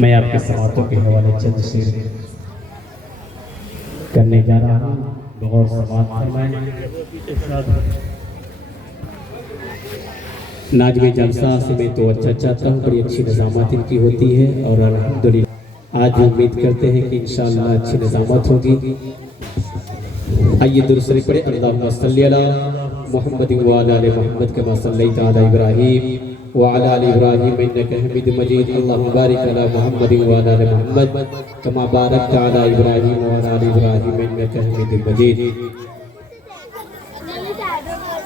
मैं आपके समातों के हवाले चंद शेर करने जा रहा हूँ। बहुत समात फरमाएं। नाज़-ए जलसा से मैं तो अच्छा चाहता हूँ, बड़ी अच्छी निज़ामत इनकी होती है और अल्हम्दुलिल्लाह आज भी उम्मीद करते हैं कि इंशाअल्लाह अच्छी निज़ामत होगी। आइए दुरूद शरीफ पढ़े। अल्लाहुम्मा सल्ली अला मुहम्मद व अला आलि मुहम्मद कमा सल्लैता अला इब्राहीम व अला आलि इब्राहीम इन्नका हमीदुम मजीद। अल्लाहुम्मा बारिक अला मुहम्मद व अला आलि मुहम्मद कमा बारकता अला इब्राहीम व अला आलि इब्राहीम इन्नका हमीदुम मजीद।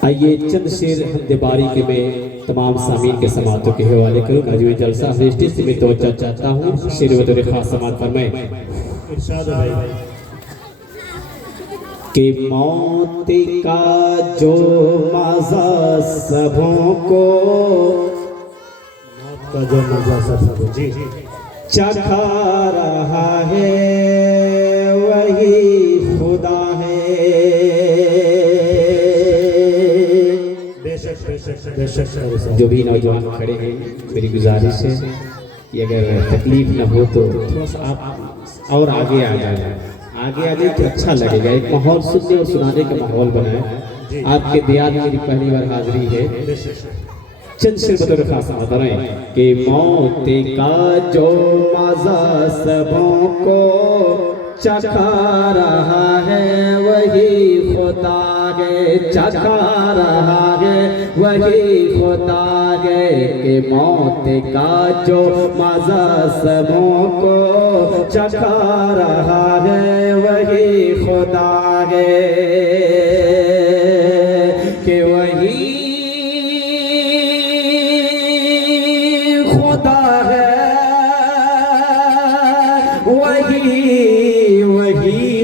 आइए चंद शेर हमदे बारी के मैं तमाम सामीन के समातों के हवाले करूँ। नाज़-ए जलसा दृष्टि से मैं तो चाहता हूँ शेर बतौर खास समात फरमाएं कि मौत का जो मज़ा सबों को, मौत का जो मज़ा सबों जी चखा रहा है वही खुदा है। बेशक बेशक बेशक। जो भी नौजवान खड़े हैं, मेरी गुजारिश है कि अगर तकलीफ न हो तो थोड़ा सा आप और आगे आ जाए। आगे आ जाए तो अच्छा लगेगा। एक माहौल सुनने और सुनाने का माहौल बनाए। आपके दियाद मेरी पहली बार हाजिरी है। चंद शेर बतौर खास बताएं कि मौत का जो मज़ा सबों को चखा रहा है वही खुदा है, चखा रहा है वही खुदा है। कि मौत का जो मज़ा सबों को चखा रहा है वही खुदा है। कि वही खुदा है, वही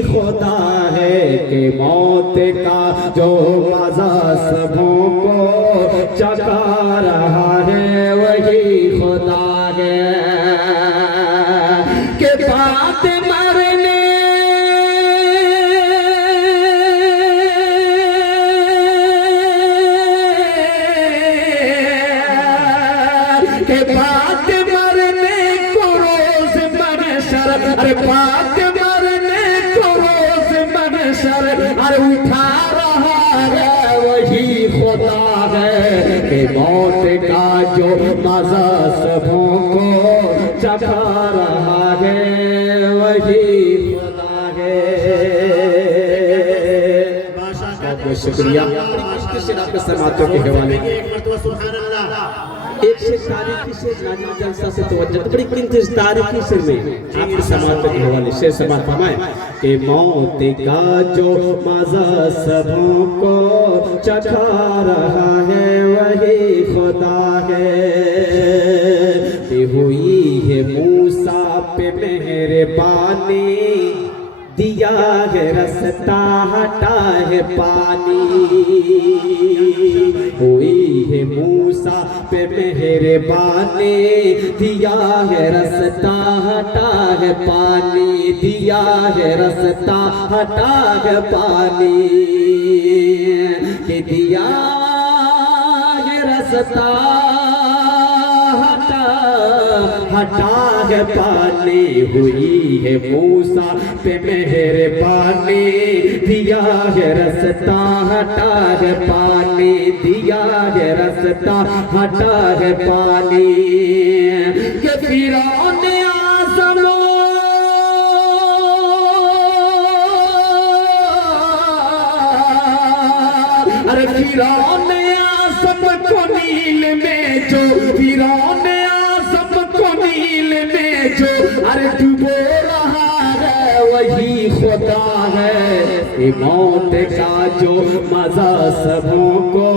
खुदा है। कि मौत का जो मज़ा सबों को चखा रहा है वही खुदा है। के बात मरने के बात मरने को रोज़ महशर, अरे बात मरने को रोज़ महशर अरे उठा रहा है वही खुदा है। कि मौत का जो मज़ा सबों को चखा रहा है वही खुदा है। बहुत शुक्रिया। आपके समातों के हवाले एक से तारीखी से नाज़-ए जलसा से तवज्जो बड़ी कीमती तारीखी से में आपके समातों के हवाले से समात फरमाएं कि मौत का जो मज़ा सबों को चखा रहा है वही खुदा है। कि हुई है मूसा पे मेहरबानी, दिया है रास्ता हटा है पानी। हुई है मूसा पे मेहरबानी, दिया है रास्ता हटा है पानी, दिया है रास्ता हटा है पानी। कि दिया है रास्ता हटा है पानी। हुई है मूसा पे मेहरबानी, दिया है रास्ता हटा है पानी, दिया है रास्ता हटा है पानी। कि फिरौन आज़म अरे फिरौन आज़म को नील में जो, फिरौन जो अरे डूबो रहा है वही खुदा है। कि मौत का जो मज़ा सबों को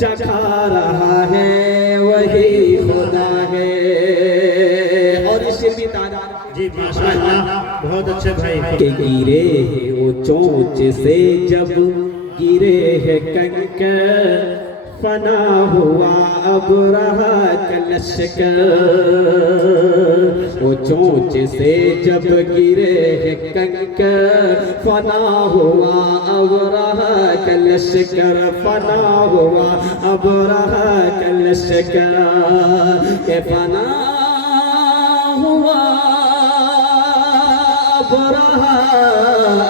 चखा रहा है वही खुदा है। और इस शेर भी तारा जी माशाअल्लाह बहुत अच्छे भाई। के गिरे हैं वो चोंच से जब गिरे हैं कंकर, फना हुआ अब रहा कलशकर। वो चोंच से जब गिरे हैं कंकर, फना हुआ अब रहा कलशकर, फना हुआ अब रहा कलशकर। के फना हुआ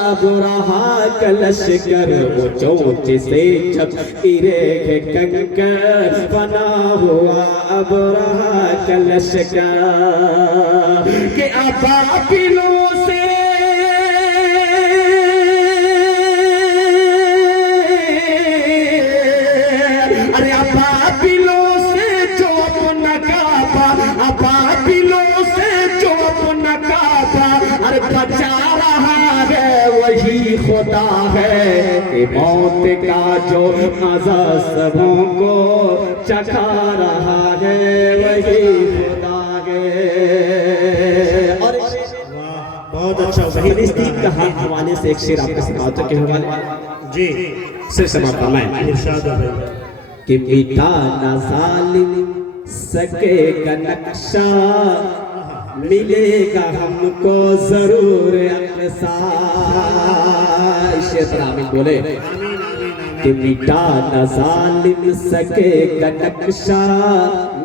अब रहा कलश कर वो चोट से जब गिरे के कंकर बना हुआ अब रहा कलश कर के अबाबिलों से अरे अबाबिलों से जो अपना काबा अबाबिलों से जो अपना काबा अरे बचा रहा है वही खुदा है कि मौत का जो मजा सबों को चखा रहा है वही खुदा है। और बहुत अच्छा वही फिलिस्तीन का हवाले से एक शेर आपके समाज के हवाले जी सिर समाप्त फरमाएं इरशाद है कि मिटा ना जालिम सकेगा नक्शा मिलेगा हमको जरूर अक्सा। शेर आमीन बोले कि मिटा न जालिम सकेगा नक्शा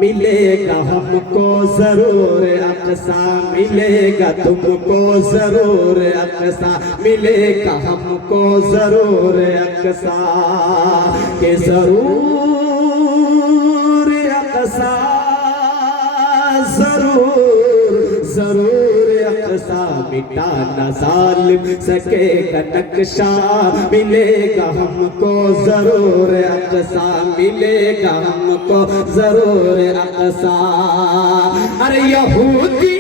मिलेगा हमको जरूर अक्सा मिलेगा तुमको जरूर अक्सा मिलेगा हमको जरूर अक्सा के जरूर अक्सा जरूर अक्सा मिटा न जालिम सकेगा नक्शा मिलेगा हमको जरूर अक्सा मिलेगा हमको जरूर अक्सा। अरे यहूदी